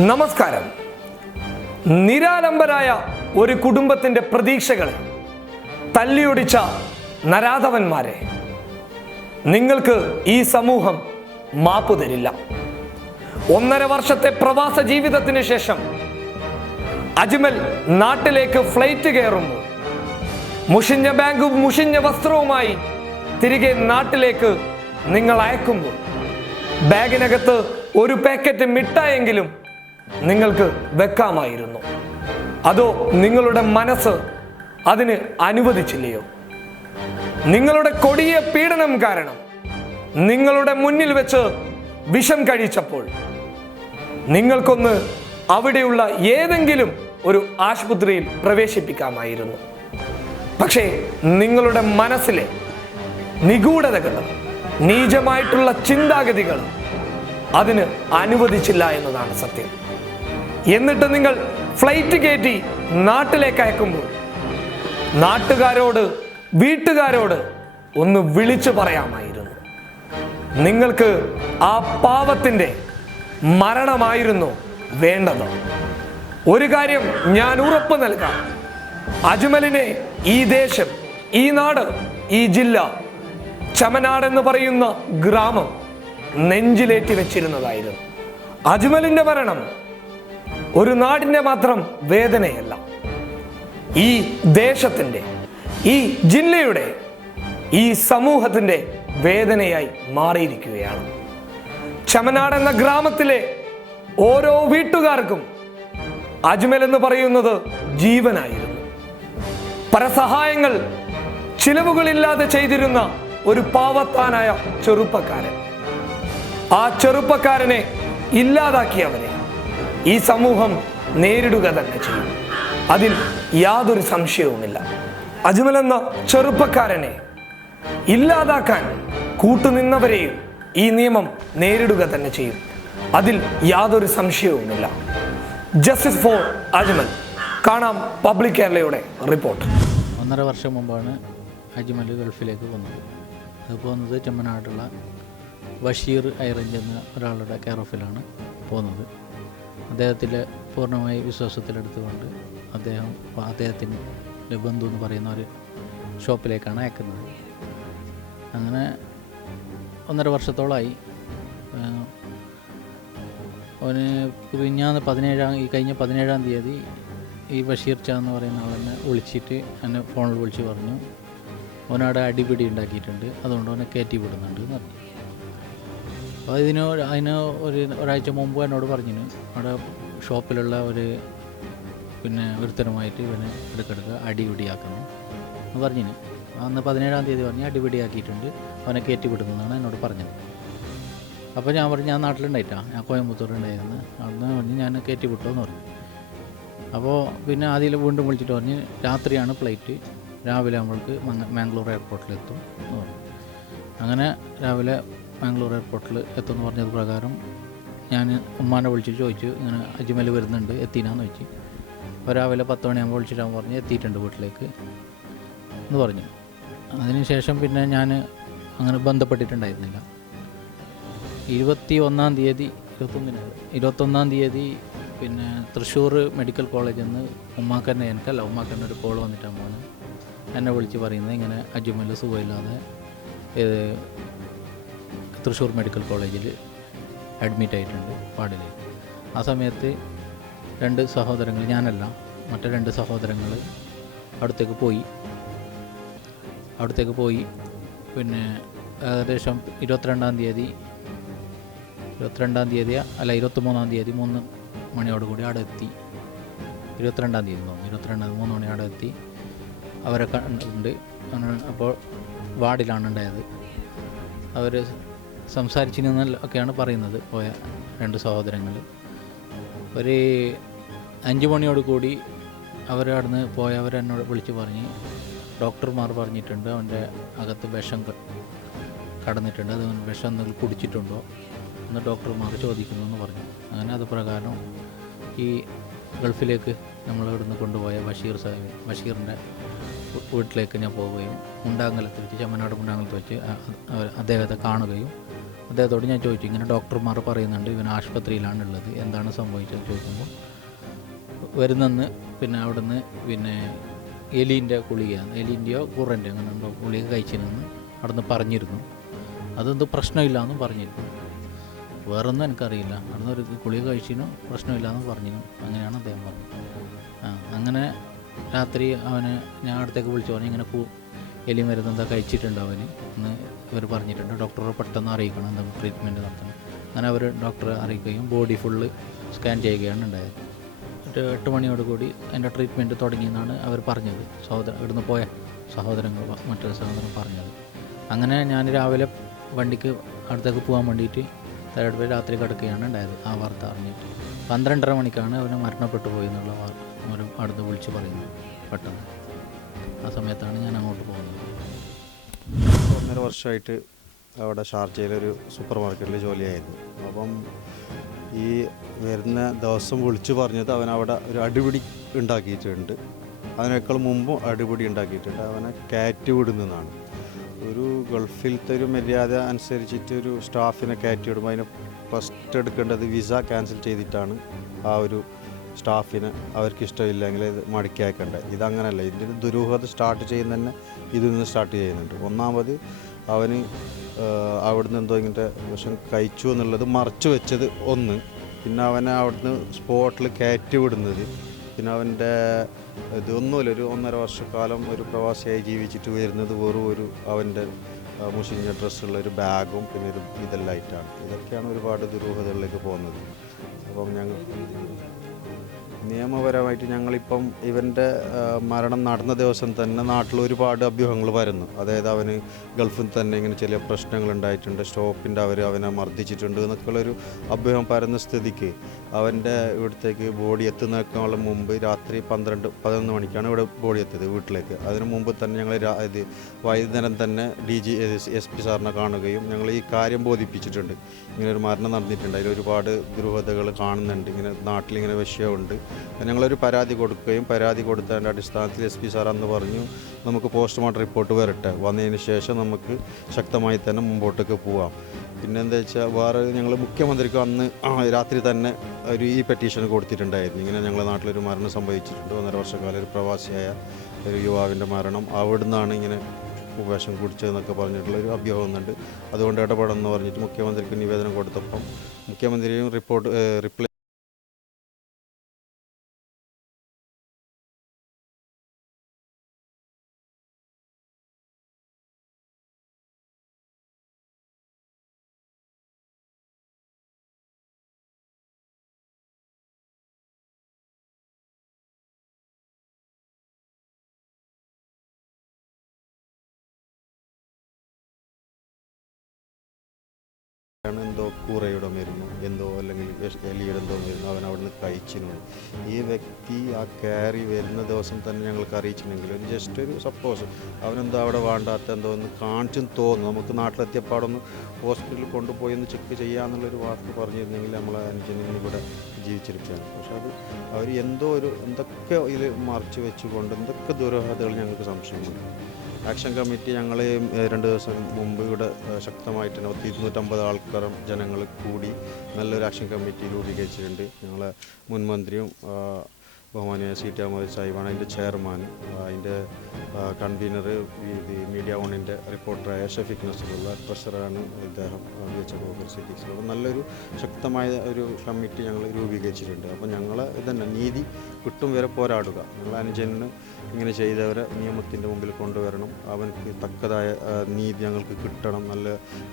നമസ്കാരം. നിരാലംബരായ ഒരു കുടുംബത്തിന്റെ പ്രതീക്ഷകളെ തല്ലിയൊടിച്ച നരാധവന്മാരെ നിങ്ങൾക്ക് ഈ സമൂഹം മാപ്പു തരില്ല. ഒന്നര വർഷത്തെ പ്രവാസ ജീവിതത്തിന് ശേഷം അജ്മൽ നാട്ടിലേക്ക് ഫ്ലൈറ്റ് കയറുമ്പോൾ മുഷിഞ്ഞ ബാങ്കും മുഷിഞ്ഞ വസ്ത്രവുമായി തിരികെ നാട്ടിലേക്ക് നിങ്ങൾ അയക്കുമ്പോൾ ബാഗിനകത്ത് ഒരു പാക്കറ്റ് മിഠായെങ്കിലും നിങ്ങൾക്ക് വെക്കാമായിരുന്നു. അതോ നിങ്ങളുടെ മനസ്സ് അതിന് അനുവദിച്ചില്ലയോ? നിങ്ങളുടെ കൊടിയ പീഡനം കാരണം നിങ്ങളുടെ മുന്നിൽ വെച്ച് വിഷം കഴിച്ചപ്പോൾ നിങ്ങൾക്കൊന്ന് അവിടെയുള്ള ഏതെങ്കിലും ഒരു ആശുപത്രിയിൽ പ്രവേശിപ്പിക്കാമായിരുന്നു. പക്ഷേ നിങ്ങളുടെ മനസ്സിലെ നിഗൂഢതകളും നീചമായിട്ടുള്ള ചിന്താഗതികളും അതിന് അനുവദിച്ചില്ല എന്നതാണ് സത്യം. എന്നിട്ട് നിങ്ങൾ ഫ്ലൈറ്റ് കയറ്റി നാട്ടിലേക്ക് അയക്കുമ്പോൾ നാട്ടുകാരോട് വീട്ടുകാരോട് ഒന്ന് വിളിച്ചു പറയാമായിരുന്നു. നിങ്ങൾക്ക് ആ പാവത്തിന്റെ മരണമായിരുന്നു വേണ്ടത്. ഒരു കാര്യം ഞാൻ ഉറപ്പ് നൽകാം. അജ്മലിനെ ഈ ദേശം ഈ നാട് ഈ ജില്ല ചമനാടെന്ന് പറയുന്ന ഗ്രാമം നെഞ്ചിലേറ്റി വെച്ചിരുന്നതായിരുന്നു. അജ്മലിന്റെ മരണം ഒരു നാടിന്റെ മാത്രം വേദനയല്ല. ഈ ദേശത്തിന്റെ ഈ ജില്ലയുടെ ഈ സമൂഹത്തിന്റെ വേദനയായി മാറിയിരിക്കുകയാണ്. ചമനാട് എന്ന ഗ്രാമത്തിലെ ഓരോ വീട്ടുകാർക്കും അജ്മൽ എന്ന് പറയുന്നത് ജീവനായിരുന്നു. പരസഹായങ്ങൾ ചിലവുകളില്ലാതെ ചെയ്തിരുന്ന ഒരു പാവത്താനായ ചെറുപ്പക്കാരൻ. ആ ചെറുപ്പക്കാരനെ ഇല്ലാതാക്കിയവനെ ഈ സമൂഹം നേരിടുക തന്നെ ചെയ്യും. അതിൽ യാതൊരു സംശയവുമില്ല. അജ്മൽ എന്ന ചെറുപ്പക്കാരനെ ഇല്ലാതാക്കാൻ കൂട്ടുനിന്നവരെയും ഈ നിയമം നേരിടുക തന്നെ ചെയ്യും. അതിൽ യാതൊരു സംശയവുമില്ല. Justice for Ajmal. കാണാം പബ്ലിക് കേരളയുടെ റിപ്പോർട്ട്. ഒന്നര വർഷം മുമ്പാണ് അജ്മൽ ഗൾഫിലേക്ക് വന്നത്. അത് പോകുന്നത് ചെമ്മനാട്ടുള്ള ബഷീർ ഐറഞ്ച് എന്ന ഒരാളുടെ കെയർ ഓഫിലാണ് പോകുന്നത്. അദ്ദേഹത്തിന്റെ പൂർണമായി വിശ്വാസത്തിലെടുത്തുകൊണ്ട് അദ്ദേഹം അദ്ദേഹത്തിന്റെ ബന്ധു എന്ന് പറയുന്ന ഒരു ഷോപ്പിലേക്കാണ് അയക്കുന്നത്. അങ്ങനെ ഒന്നര വർഷത്തോളമായി അവന് കുഞ്ഞാന്ന് പതിനേഴാം ഈ കഴിഞ്ഞ പതിനേഴാം തീയതി ഈ ബഷീർ ചാ എന്ന് പറയുന്ന ആളെന്നെ വിളിച്ചിട്ട് എന്നെ ഫോണിൽ വിളിച്ച് പറഞ്ഞു. അവനവിടെ അടിപിടി ഉണ്ടാക്കിയിട്ടുണ്ട്. അതുകൊണ്ട് അവനെ കയറ്റി വിടുന്നുണ്ട് എന്ന് പറഞ്ഞു. അപ്പോൾ ഇതിന് അതിന് ഒരു ഒരാഴ്ച മുമ്പ് എന്നോട് പറഞ്ഞിന്. അവിടെ ഷോപ്പിലുള്ള ഒരു പിന്നെ ഒരുത്തരമായിട്ട് ഇവനെ ഇടയ്ക്കിടയ്ക്ക് അടിപിടിയാക്കണം എന്ന് പറഞ്ഞിന്. അന്ന് പതിനേഴാം തീയതി പറഞ്ഞ് അടിപിടിയാക്കിയിട്ടുണ്ട്. അവനെ കയറ്റി വിടുന്നതാണ് എന്നോട് പറഞ്ഞത്. അപ്പോൾ ഞാൻ പറഞ്ഞു ഞാൻ നാട്ടിലുണ്ടായിട്ടാ. ഞാൻ കോയമ്പത്തൂർ ഉണ്ടായിരുന്നു അന്ന് പറഞ്ഞ് ഞാൻ കയറ്റി വിട്ടു എന്ന് പറഞ്ഞു. അപ്പോൾ പിന്നെ ആദ്യം വീണ്ടും വിളിച്ചിട്ട് പറഞ്ഞ് രാത്രിയാണ് ഫ്ലൈറ്റ്. രാവിലെ നമ്മൾക്ക് മാംഗ്ലൂർ എയർപോർട്ടിലെത്തും. എന്ന് പറഞ്ഞു. അങ്ങനെ രാവിലെ മാംഗ്ലൂർ എയർപോർട്ടിൽ എത്തുമെന്ന് പറഞ്ഞത് പ്രകാരം ഞാൻ ഉമ്മാനെ വിളിച്ചിട്ട് ചോദിച്ചു ഇങ്ങനെ അജ്മൽ വരുന്നുണ്ട് എത്തിനാന്ന് ചോദിച്ചു. അപ്പോൾ രാവിലെ പത്ത് മണിയാകുമ്പോൾ വിളിച്ചിട്ടാൻ പറഞ്ഞ് എത്തിയിട്ടുണ്ട് വീട്ടിലേക്ക് എന്ന് പറഞ്ഞു. അതിനുശേഷം പിന്നെ ഞാൻ അങ്ങനെ ബന്ധപ്പെട്ടിട്ടുണ്ടായിരുന്നില്ല. ഇരുപത്തി ഒന്നാം തീയതി ഇരുപത്തൊന്നിനാണ് ഇരുപത്തൊന്നാം തീയതി പിന്നെ തൃശ്ശൂർ മെഡിക്കൽ കോളേജിൽ നിന്ന് ഉമ്മാക്കന്നെ എനിക്കല്ല ഉമ്മാക്കന്നെ ഒരു കോൾ വന്നിട്ടാണ് പോകുന്നത് എന്നെ വിളിച്ച് പറയുന്നത് ഇങ്ങനെ അജ്മൽ സുഖമില്ലാതെ ഇത് തൃശ്ശൂർ മെഡിക്കൽ കോളേജിൽ അഡ്മിറ്റ് ആയിട്ടുണ്ട് വാർഡിൽ ആ സമയത്ത് രണ്ട് സഹോദരങ്ങൾ ഞാനല്ല മറ്റു രണ്ട് സഹോദരങ്ങൾ അവിടത്തേക്ക് പോയി. അവിടത്തേക്ക് പോയി. പിന്നെ ഏകദേശം ഇരുപത്തിരണ്ടാം തീയതി ഇരുപത്തിരണ്ടാം തീയതി അല്ല ഇരുപത്തിമൂന്നാം തീയതി മൂന്ന് മണിയോടുകൂടി അവിടെ എത്തി. ഇരുപത്തിരണ്ടാം തീയതി തോന്നുന്നു. ഇരുപത്തിരണ്ടാം മൂന്ന് മണി അവിടെ എത്തി. അവരെ കണ്ടിട്ടുണ്ട്. അപ്പോൾ വാർഡിലാണ് ഉണ്ടായത്. അവർ സംസാരിച്ചിരുന്ന ഒക്കെയാണ് പറയുന്നത് പോയ രണ്ട് സഹോദരങ്ങൾ. ഒരു അഞ്ച് മണിയോട് കൂടി അവരവിടെ നിന്ന് പോയവർ എന്നോട് വിളിച്ച് പറഞ്ഞ് ഡോക്ടർമാർ പറഞ്ഞിട്ടുണ്ട് അവന്റെ അകത്ത് വിഷം കടന്നിട്ടുണ്ട്. അത് വിഷം എന്തെങ്കിലും കുടിച്ചിട്ടുണ്ടോ എന്ന് ഡോക്ടർമാർ ചോദിക്കുന്നു എന്ന് പറഞ്ഞു. അങ്ങനെ അത് പ്രകാരം ഈ ഗൾഫിലേക്ക് നമ്മൾ ഇവിടുന്ന് കൊണ്ടുപോയ ബഷീർ സാഹിബ് ബഷീറിന്റെ വീട്ടിലേക്ക് ഞാൻ പോവുകയും മുണ്ടാങ്കലത്ത് വെച്ച് ചമ്മനാട് മുണ്ടാങ്കലത്ത് വെച്ച് അദ്ദേഹത്തെ കാണുകയും അദ്ദേഹത്തോട് ഞാൻ ചോദിച്ചു. ഇങ്ങനെ ഡോക്ടർമാർ പറയുന്നുണ്ട് ഇവൻ ആശുപത്രിയിലാണ് ഉള്ളത് എന്താണ് സംഭവിച്ചത് ചോദിക്കുമ്പോൾ വരുന്നെന്ന് പിന്നെ അവിടുന്ന് പിന്നെ എലീന്റെ ഗുളിക എലീന്റെയോ കുറന്റെ അങ്ങനെ ഉണ്ടോ ഗുളിക കഴിച്ചിരുന്നു അവിടുന്ന് പറഞ്ഞിരുന്നു. അതെന്തോ പ്രശ്നമില്ല പറഞ്ഞിരുന്നു. വേറൊന്നും എനിക്കറിയില്ല. അവിടുന്ന് ഒരു ഗുളിക കഴിച്ചിരുന്നു പ്രശ്നമില്ല എന്ന് പറഞ്ഞിരുന്നു. അങ്ങനെയാണ് അദ്ദേഹം പറഞ്ഞത്. അങ്ങനെ രാത്രി അവന് ഞാൻ അടുത്തേക്ക് വിളിച്ചു. പറഞ്ഞു ഇങ്ങനെ കു എലി മരുന്ന് എന്താ കഴിച്ചിട്ടുണ്ട് അവന്? എന്ന് ഇവർ പറഞ്ഞിട്ടുണ്ട്. ഡോക്ടറെ പെട്ടെന്ന് അറിയിക്കണം എന്താ ട്രീറ്റ്മെന്റ് നടത്തണം അങ്ങനെ അവർ ഡോക്ടറെ അറിയിക്കുകയും ബോഡി ഫുള്ള് സ്കാൻ ചെയ്യുകയാണ് ഉണ്ടായത്. ഒരു എട്ട് മണിയോട് കൂടി അതിന്റെ ട്രീറ്റ്മെന്റ് തുടങ്ങിയെന്നാണ് അവർ പറഞ്ഞത്. സഹോദരൻ ഇവിടുന്ന് പോയ സഹോദരങ്ങൾ മറ്റൊരു സഹോദരൻ പറഞ്ഞത്. അങ്ങനെ ഞാൻ രാവിലെ വണ്ടിക്ക് അടുത്തേക്ക് പോകാൻ വേണ്ടിയിട്ട് തലയുടെ പേര് രാത്രി കിടക്കുകയാണ് ഉണ്ടായത്. ആ വാർത്ത അറിഞ്ഞിട്ട്. പന്ത്രണ്ടര മണിക്കാണ് അവന് മരണപ്പെട്ടു പോയി എന്നുള്ള വാർത്ത അവർ അടുത്ത് വിളിച്ച് പറയുന്നത്. പെട്ടെന്ന്. ആ സമയത്താണ് ഞാൻ അങ്ങോട്ട് പോകുന്നത്. ഒന്നര വർഷമായിട്ട് അവിടെ ഷാർജയിലൊരു സൂപ്പർ മാർക്കറ്റിൽ ജോലിയായിരുന്നു. അപ്പം ഈ വരുന്ന ദിവസം വിളിച്ചു പറഞ്ഞത് അവൻ അവിടെ ഒരു അടിപിടി ഉണ്ടാക്കിയിട്ടുണ്ട്. അതിനേക്കാൾ മുമ്പും അടിപിടി ഉണ്ടാക്കിയിട്ടുണ്ട്. അവനെ കയറ്റി വിടുന്നതാണ്. ഒരു ഗൾഫിലത്തെ ഒരു മര്യാദ അനുസരിച്ചിട്ട് ഒരു സ്റ്റാഫിനെ കയറ്റി വിടുമ്പോൾ അതിന് ഫസ്റ്റ് എടുക്കേണ്ടത് വിസ ക്യാൻസൽ ചെയ്തിട്ടാണ് ആ ഒരു സ്റ്റാഫിന് അവർക്ക് ഇഷ്ടമില്ലെങ്കിൽ ഇത് മടക്കി ഇതങ്ങനല്ല. ഇതിന്റെ ദുരൂഹത സ്റ്റാർട്ട് ചെയ്യുന്ന തന്നെ ഇതിൽ നിന്ന് സ്റ്റാർട്ട് ചെയ്യുന്നുണ്ട്. ഒന്നാമത് അവന് അവിടുന്ന് എന്തോ ഇങ്ങനത്തെ വിഷം കഴിച്ചു എന്നുള്ളത് മറച്ചു വെച്ചത് ഒന്ന്. പിന്നെ അവനെ അവിടുന്ന് സ്പോട്ടിൽ കയറ്റി വിടുന്നത്. പിന്നെ അവന്റെ ഇതൊന്നുമില്ല ഒരു ഒന്നര വർഷക്കാലം ഒരു പ്രവാസിയായി ജീവിച്ചിട്ട് വരുന്നത് വെറും ഒരു അവന്റെ മുഷിഞ്ഞ ഡ്രസ്സുള്ള ഒരു ബാഗും പിന്നെ ഒരു ഇതെല്ലാം ആയിട്ടാണ്. ഇതൊക്കെയാണ് ഒരുപാട് ദുരൂഹതകളിലേക്ക് പോകുന്നത്. അപ്പം ഞങ്ങൾ നിയമപരമായിട്ട് ഞങ്ങളിപ്പം ഇവന്റെ മരണം നടന്ന ദിവസം തന്നെ നാട്ടിൽ ഒരുപാട് അഭ്യൂഹങ്ങൾ വരുന്നു അതായത് അവന് ഗൾഫിൽ തന്നെ ഇങ്ങനെ ചില പ്രശ്നങ്ങൾ ഉണ്ടായിട്ടുണ്ട്. സ്റ്റോപ്പിന്റെ അവർ അവനെ മർദ്ദിച്ചിട്ടുണ്ട് എന്നൊക്കെയുള്ളൊരു അഭ്യൂഹം പരന്ന സ്ഥിതിക്ക്. അവന്റെ ഇവിടത്തേക്ക് ബോഡി എത്തുന്നതിനേക്കാളും മുമ്പ് രാത്രി പന്ത്രണ്ട് പതിനൊന്ന് മണിക്കാണ് ഇവിടെ ബോഡി എത്തിയത് വീട്ടിലേക്ക്. അതിന് മുമ്പ് തന്നെ ഞങ്ങൾ ഇത് വൈകുന്നേരം തന്നെ ഡി ജി എസ് പി സാറിനെ കാണുകയും ഞങ്ങൾ ഈ കാര്യം ബോധിപ്പിച്ചിട്ടുണ്ട്. ഇങ്ങനെ ഒരു മരണം നടന്നിട്ടുണ്ട്. അതിൽ ഒരുപാട് ദുരൂഹതകൾ കാണുന്നുണ്ട്. ഇങ്ങനെ നാട്ടിലിങ്ങനെ വിഷയമുണ്ട്. ഞങ്ങളൊരു പരാതി കൊടുക്കുകയും പരാതി കൊടുത്തതിന്റെ അടിസ്ഥാനത്തിൽ എസ് പി സാർ അന്ന് പറഞ്ഞു നമുക്ക് പോസ്റ്റ്മോർട്ടം റിപ്പോർട്ട് വരട്ടെ. വന്നതിന് ശേഷം നമുക്ക് ശക്തമായി തന്നെ മുമ്പോട്ടേക്ക് പോവാം. പിന്നെ എന്താ വെച്ചാൽ വേറെ ഞങ്ങൾ മുഖ്യമന്ത്രിക്ക് അന്ന് രാത്രി തന്നെ ഒരു ഈ പെറ്റീഷൻ കൊടുത്തിട്ടുണ്ടായിരുന്നു. ഇങ്ങനെ ഞങ്ങളുടെ നാട്ടിലൊരു മരണം സംഭവിച്ചിട്ടുണ്ട്. ഒന്നര വർഷക്കാലം ഒരു പ്രവാസിയായ ഒരു യുവാവിന്റെ മരണം. അവിടുന്നാണ് ഇങ്ങനെ ഉപേഷം കുടിച്ചതെന്നൊക്കെ പറഞ്ഞിട്ടുള്ള ഒരു അഭ്യൂഹം വന്നിട്ടുണ്ട്. അതുകൊണ്ട് ഇടപെടണം എന്ന് പറഞ്ഞിട്ട് മുഖ്യമന്ത്രിക്ക് നിവേദനം കൊടുത്തപ്പം മുഖ്യമന്ത്രിയും റിപ്പോർട്ട് റിപ്ലൈ എന്തോ കൂറയുടെ മരുന്നു എന്തോ അല്ലെങ്കിൽ എലിയുടെ എന്തോ മരുന്നു അവൻ അവിടുന്ന് കഴിച്ചിരുന്നു. ഈ വ്യക്തി ആ കയറി വരുന്ന ദിവസം തന്നെ ഞങ്ങൾക്ക് അറിയിച്ചിട്ടുണ്ടെങ്കിൽ ഒരു ജസ്റ്റ് ഒരു സപ്പോസ് അവനെന്തോ അവിടെ വേണ്ടാത്ത എന്തോ ഒന്ന് കാണിച്ചും തോന്നുന്നു. നമുക്ക് നാട്ടിലെത്തിയപ്പാടൊന്ന് ഹോസ്പിറ്റലിൽ കൊണ്ടുപോയി ഒന്ന് ചെക്ക് ചെയ്യാമെന്നുള്ളൊരു വാക്ക് പറഞ്ഞിരുന്നെങ്കിൽ നമ്മൾ അനുജനെ ഇവിടെ ജീവിച്ചിരിക്കുകയാണ്. പക്ഷെ അത് അവർ എന്തോ ഒരു എന്തൊക്കെ ഇതിൽ മറച്ചു വെച്ചുകൊണ്ട് എന്തൊക്കെ ദുരൂഹതകൾ ഞങ്ങൾക്ക് സംശയമുണ്ട്. ആക്ഷൻ കമ്മിറ്റി ഞങ്ങൾ രണ്ട് ദിവസം മുമ്പ് ഇവിടെ ശക്തമായിട്ട് തന്നെ ഇരുന്നൂറ്റമ്പത് ആൾക്കാരും ജനങ്ങൾ കൂടി നല്ലൊരു ആക്ഷൻ കമ്മിറ്റി രൂപീകരിച്ചിട്ടുണ്ട്. ഞങ്ങളെ മുൻമന്ത്രിയും മന്ത്രിയും ആഹ്, ബഹുമാനിയ സി ടി അഹമ്മദ് സാഹിബാണ് അതിന്റെ ചെയർമാൻ അതിന്റെ കൺവീനർ മീഡിയ ഓണിന്റെ റിപ്പോർട്ടറായ ഷഫീഖ് നസറുള്ള ട്രഷറാണ് ഇദ്ദേഹം ബി എച്ച് അപ്പോൾ നല്ലൊരു ശക്തമായ ഒരു കമ്മിറ്റി ഞങ്ങൾ രൂപീകരിച്ചിട്ടുണ്ട്. അപ്പോൾ ഞങ്ങൾ ഇതന്നെ നീതി കിട്ടും വരെ പോരാടുക. ഞങ്ങൾ അനുജന് ഇങ്ങനെ ചെയ്തവരെ നിയമത്തിന്റെ മുമ്പിൽ കൊണ്ടുവരണം. അവനക്ക് തക്കതായ നീതി ഞങ്ങൾക്ക് കിട്ടണം. നല്ല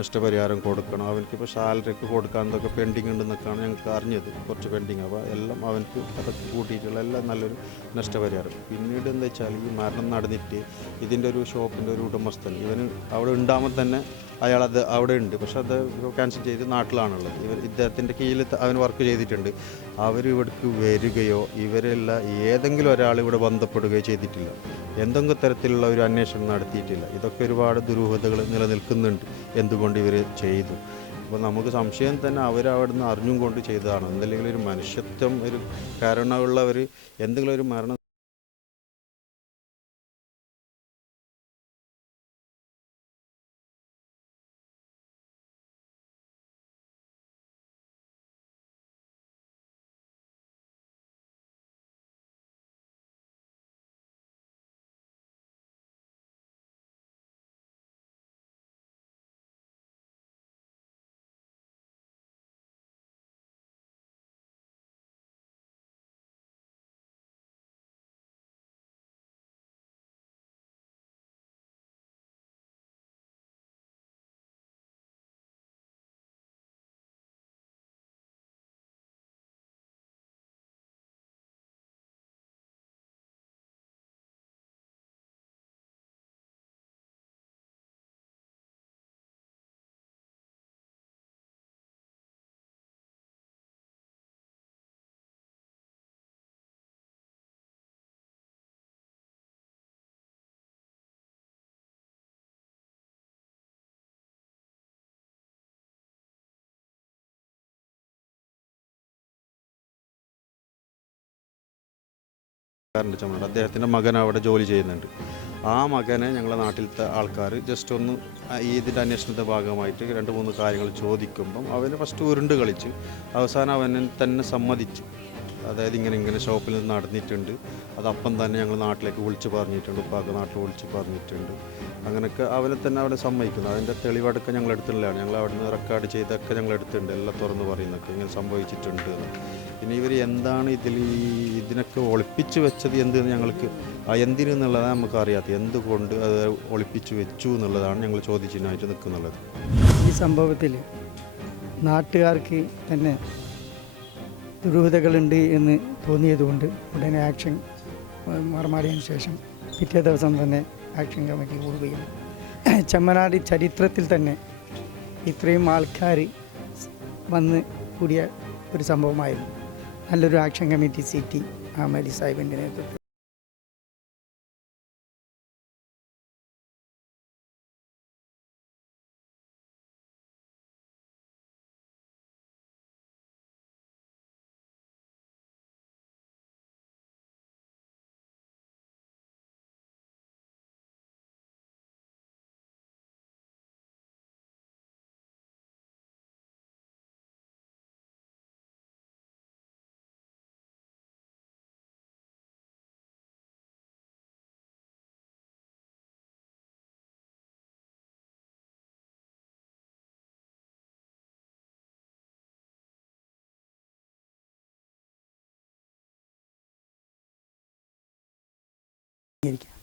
നഷ്ടപരിഹാരം കൊടുക്കണം. അവനക്ക് ഇപ്പോൾ സാലറിക്ക് കൊടുക്കാൻ എന്തൊക്കെ പെൻഡിങ് ഉണ്ടെന്നൊക്കെയാണ് ഞങ്ങൾക്ക് അറിഞ്ഞത്. കുറച്ച് പെൻഡിങ്. അപ്പോൾ എല്ലാം അവനക്ക് അതൊക്കെ കൂട്ടിയിട്ടുള്ള എല്ലാം നല്ലൊരു നഷ്ടപരിഹാരം. പിന്നീട് എന്താ വെച്ചാൽ ഈ മരണം നടന്നിട്ട് ഇതിന്റെ ഒരു ഷോപ്പിന്റെ ഒരു ഉടമസ്ഥൻ ഇവന് അവിടെ ഉണ്ടാകുമ്പോൾ തന്നെ അയാൾ അത് അവിടെ ഉണ്ട്. പക്ഷെ അത് ക്യാൻസൽ ചെയ്ത് നാട്ടിലാണുള്ളത്. ഇവർ ഇദ്ദേഹത്തിന്റെ കീഴിൽ അവൻ വർക്ക് ചെയ്തിട്ടുണ്ട്. അവർ ഇവിടേക്ക് വരികയോ ഇവരെല്ല ഏതെങ്കിലും ഒരാൾ ഇവിടെ ബന്ധപ്പെടുകയോ ചെയ്തിട്ടില്ല. എന്തെങ്കിലും തരത്തിലുള്ള ഒരു അന്വേഷണം നടത്തിയിട്ടില്ല. ഇതൊക്കെ ഒരുപാട് ദുരൂഹതകൾ നിലനിൽക്കുന്നുണ്ട് എന്തുകൊണ്ട് ഇവർ ചെയ്തു. അപ്പോൾ നമുക്ക് സംശയം തന്നെ അവരവിടുന്ന് അറിഞ്ഞും കൊണ്ട് ചെയ്തതാണ്. എന്തെങ്കിലും ഒരു മനുഷ്യത്വം ഒരു കാരണമുള്ളവർ എന്തെങ്കിലും ഒരു മരണം കാരന്റെ ചുമലുണ്ട് അദ്ദേഹത്തിന്റെ മകൻ അവിടെ ജോലി ചെയ്യുന്നുണ്ട്. ആ മകനെ ഞങ്ങളുടെ നാട്ടിലത്തെ ആൾക്കാർ ജസ്റ്റ് ഒന്ന് ഈ ഇതിന്റെ അന്വേഷണത്തിന്റെ ഭാഗമായിട്ട് രണ്ട് മൂന്ന് കാര്യങ്ങൾ ചോദിക്കുമ്പം അവന് ഫസ്റ്റ് ഉരുണ്ട് കളിച്ച് അവസാനം അവനെ തന്നെ സമ്മതിച്ചു. അതായത് ഇങ്ങനെ ഇങ്ങനെ ഷോപ്പിൽ നിന്ന് നടന്നിട്ടുണ്ട്. അതപ്പം തന്നെ ഞങ്ങൾ നാട്ടിലേക്ക് വിളിച്ച് പറഞ്ഞിട്ടുണ്ട് ഉപ്പാക്ക് നാട്ടിൽ വിളിച്ചു പറഞ്ഞിട്ടുണ്ട്. അങ്ങനെയൊക്കെ അവനെ തന്നെ അവിടെ സമ്മതിക്കുന്നു. അതിന്റെ തെളിവടക്കം ഞങ്ങൾ എടുത്തിട്ടുള്ളതാണ് ഞങ്ങൾ അവിടെ നിന്ന് റെക്കോർഡ് ചെയ്തൊക്കെ ഞങ്ങൾ എടുത്തിട്ടുണ്ട് എല്ലാം തുറന്ന് പറയുന്നൊക്കെ ഇങ്ങനെ സംഭവിച്ചിട്ടുണ്ട്. പിന്നെ ഇവർ എന്താണ് ഇതിൽ ഇതിനൊക്കെ ഒളിപ്പിച്ചു വെച്ചത് എന്തെന്ന് ഞങ്ങൾക്ക് ആ എന്തിനു എന്നുള്ളതാണ് നമുക്ക് അറിയാത്തത് എന്തുകൊണ്ട് അത് ഒളിപ്പിച്ചു വെച്ചു എന്നുള്ളതാണ് ഞങ്ങൾ ചോദിച്ചതിനായിട്ട് നിൽക്കുന്നുള്ളത്. ഈ സംഭവത്തിൽ നാട്ടുകാർക്ക് തന്നെ ദുരൂഹതകളുണ്ട് എന്ന് തോന്നിയതുകൊണ്ട് ഉടനെ ആക്ഷൻ മറമാടിയതിനു ശേഷം പിറ്റേ ദിവസം തന്നെ ആക്ഷൻ കമ്മിറ്റി കൂടുകയും. ചെമ്മനാട് ചരിത്രത്തിൽ തന്നെ ഇത്രയും ആൾക്കാർ വന്ന് കൂടിയ ഒരു സംഭവമായിരുന്നു. നല്ലൊരു ആക്ഷൻ കമ്മിറ്റി സിറ്റി അഹമ്മദി സാഹിബിന്റെ നേതൃത്വത്തിൽ деньги.